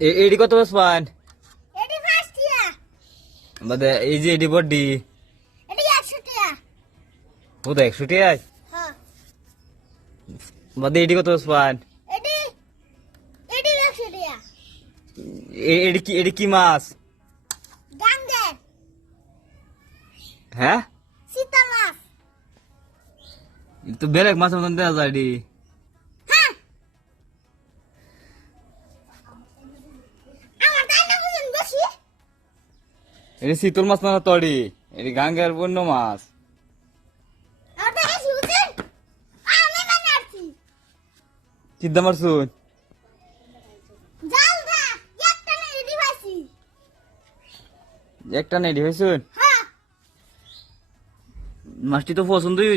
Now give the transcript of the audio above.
এডি কত পান? এডি first year. বাদে এই যে এডি বডি এডি 100 টাকা। ও তো 100 টাকা। হ্যাঁ। বাদে এডি কত পান? এডি 100 টাকা। এডি কি মাছ? গাঙ্গে। হ্যাঁ শীতল মাছ। তো বেলেগ মাছ মতন দেওয়া যায় এডি। হ্যাঁ। আমার তাই না বুঝুন বসি। এডি শীতল মাছ না তড়ি, এডি গাঙ্গের বন্য মাছ। আমার তাই না বুঝুন। আমি বানাচ্ছি। কি দাম মারছুন? জাল দা একটা না এডি ভাইছি। একটা নেডি হয়েছুন? হ্যাঁ। মাছটি তো পছন্দই